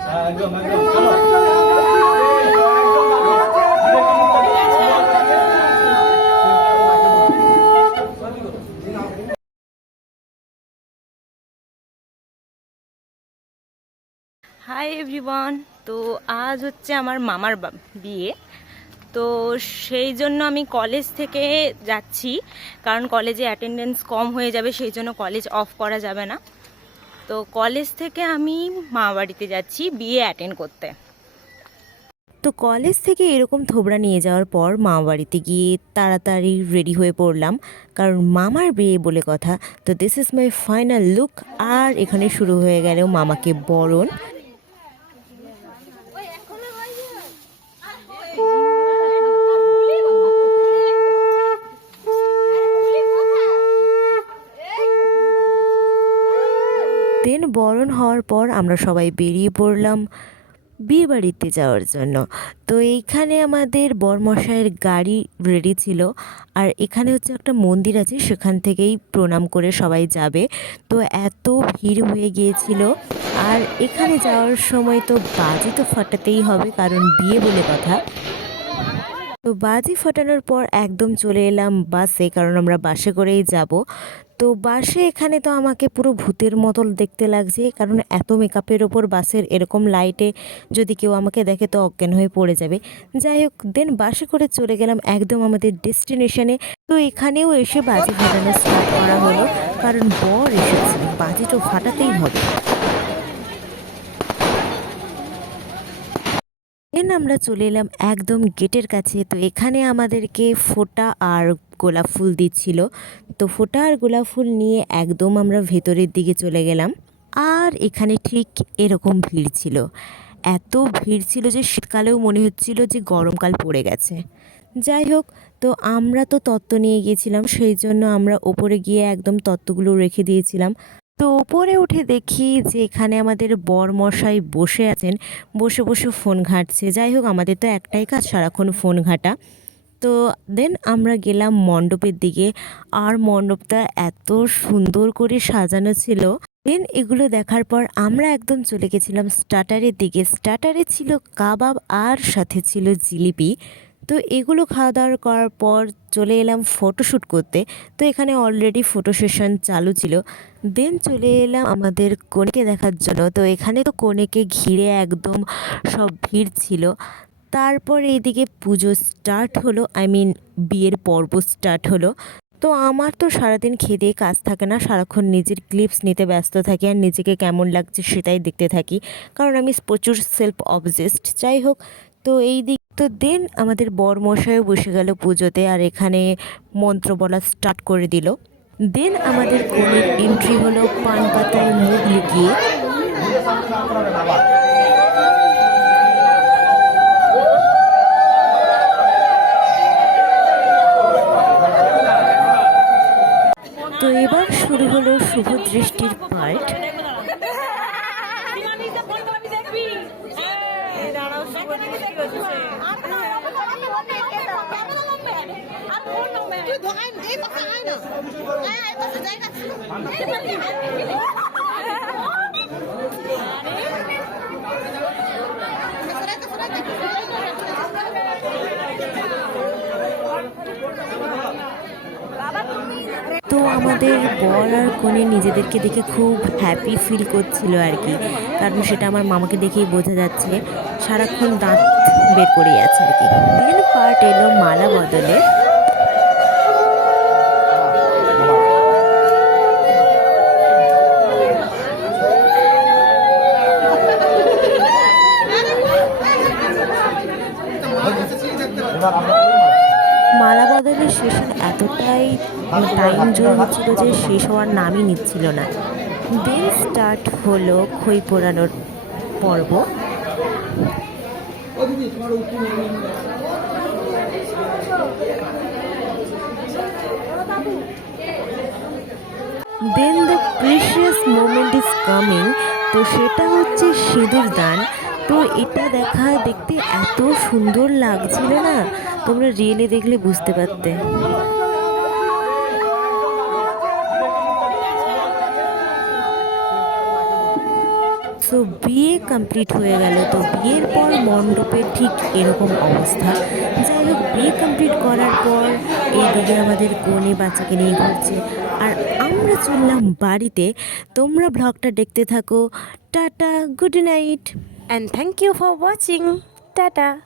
একদম hi everyone তো আজ হচ্ছে আমার মামার বিয়ে। তো সেই জন্য আমি কলেজ থেকে যাচ্ছি। কারণ কলেজে অ্যাটেন্ডেন্স কম হয়ে যাবে, সেই জন্য কলেজ অফ করা যাবে না। তো কলেজ থেকে আমি মা বাড়িতে যাচ্ছি বিয়ে অ্যাটেন্ড করতে। তো কলেজ থেকে এরকম থোবড়া নিয়ে যাওয়ার পর মা বাড়িতে গিয়ে তাড়াতাড়ি রেডি হয়ে পড়লাম। কারণ মামার বিয়ে বলে কথা, তো this is my final look আর এখানে শুরু হয়ে গেল মামাকে বরণ দেন বরণ হওয়ার পর আমরা সবাই বেরিয়ে পড়লাম বিয়ে বাড়িতে যাওয়ার জন্য। তো এইখানে আমাদের বরমশাইয়ের গাড়ি রেডি ছিল আর এখানে হচ্ছে একটা মন্দির আছে, সেখান থেকেই প্রণাম করে সবাই যাবে। তো এত ভিড় হয়ে গিয়েছিল আর এখানে যাওয়ার সময় তো বাজি তো ফাটাতেই হবে, কারণ বিয়ে বলে কথা। তো বাজি ফাটানোর পর একদম চলে এলাম বাসে, কারণ আমরা বাসে করেই যাব। তো বাসে এখানে তো আমাকে পুরো ভূতের মতো দেখতে লাগছে, কারণ এত মেকআপের ওপর বাসের এরকম লাইটে যদি কেউ আমাকে দেখে তো অজ্ঞান হয়ে পড়ে যাবে। যাই হোক দেন বাসে করে চলে গেলাম একদম আমাদের ডেস্টিনেশনে তো এখানেও এসে বাজি ফাটানো স্টার্ট করা হলো, কারণ বর এসেছে, বাজি তো ফাটাতেই হবে। আমরা চলে এলাম একদম গেটের কাছে। তো এখানে আমাদেরকে ফোটা আর গোলাপ ফুল দিচ্ছিল। তো ফোটা আর গোলাপ ফুল নিয়ে একদম আমরা ভেতরের দিকে চলে গেলাম। আর এখানে ঠিক এরকম ভিড় ছিল। এত ভিড় ছিল যে শীতকালেও মনে হচ্ছিল যে গরমকাল পড়ে গেছে। যাই হোক, তো আমরা তো তত্ত্ব নিয়ে গিয়েছিলাম, সেই জন্য আমরা ওপরে গিয়ে একদম তত্ত্বগুলো রেখে দিয়েছিলাম। তো ওপরে উঠে দেখি যে এখানে আমাদের বরমশাই বসে আছেন। বসে বসে ফোন ঘাঁটছে। যাই হোক, আমাদের তো একটাই কাজ, সারাক্ষণ ফোন ঘাঁটা। তো দেন আমরা গেলাম মণ্ডপের দিকে। আর মণ্ডপটা এত সুন্দর করে সাজানো ছিল। দেন এগুলো দেখার পর আমরা একদম চলে গেছিলাম স্টার্টারের দিকে। স্টার্টারে ছিল কাবাব আর সাথে ছিল জিলিপি। তো এগুলো খাওয়া দাওয়ার করার পর চলে এলাম ফটোশ্যুট করতে। তো এখানে অলরেডি ফটো সেশন চালু ছিল। দেন চলে এলাম আমাদের কনেকে দেখার জন্য। তো এখানে তো কনেকে ঘিরে একদম সব ভিড় ছিল। তারপর এইদিকে পুজো স্টার্ট হলো। আই মিন বিয়ের পর্ব স্টার্ট হলো। তো আমার তো সারাদিন দিয়ে কাজ থাকে না। সারাক্ষণ নিজের ক্লিপস নিতে ব্যস্ত থাকি আর নিজেকে কেমন লাগছে সেটাই দেখতে থাকি। কারণ আমি প্রচুর সেলফ অবজেস্ট যাই হোক, তো এই দিক তো দেন আমাদের বর মশাইও বসে গেল পুজোতে আর এখানে মন্ত্র বলা স্টার্ট করে দিল। দেন আমাদের কনের এন্ট্রি হলো পান পাতায় মুখ লুকিয়ে। তো এবার শুরু হলো শুভ দৃষ্টির পার্ট তুই দোকান এই কথা আয় না আয় আয় কথা যাই না তো আমাদের বর আর কনে নিজেদেরকে দেখে খুব হ্যাপি ফিল করছিল আর কি। কারণ সেটা আমার মামাকে দেখেই বোঝা যাচ্ছে। সারাক্ষণ দাঁত বের করেই আছে আর কি। পার্ট এলো মালা বদলে। মালা সেশন এতটাই টাইম জোর হচ্ছিল যে শেষ হওয়ার নামই নিচ্ছিল না। দেন স্টার্ট হলো খই পোড়ানোর পর্ব। Then the precious moment is coming তো সেটা হচ্ছে সিঁদুর দান তো এটা দেখা দেখতে এত সুন্দর লাগছিল না? তোমরা রিয়েলি দেখলে বুঝতে পারতে। সো বিয়ে কমপ্লিট হয়ে গেল। তো বিয়ের পর মণ্ডপের ঠিক এরকম অবস্থা। যাই হোক, বিয়ে কমপ্লিট করার পর এইদিকে আমাদের কনে বাচ্চাকে নিয়ে ঘুরছে। আর আমরা চললাম বাড়িতে। তোমরা ব্লগটা দেখতে থাকো। Tata, good night. and thank you for watching. Tata.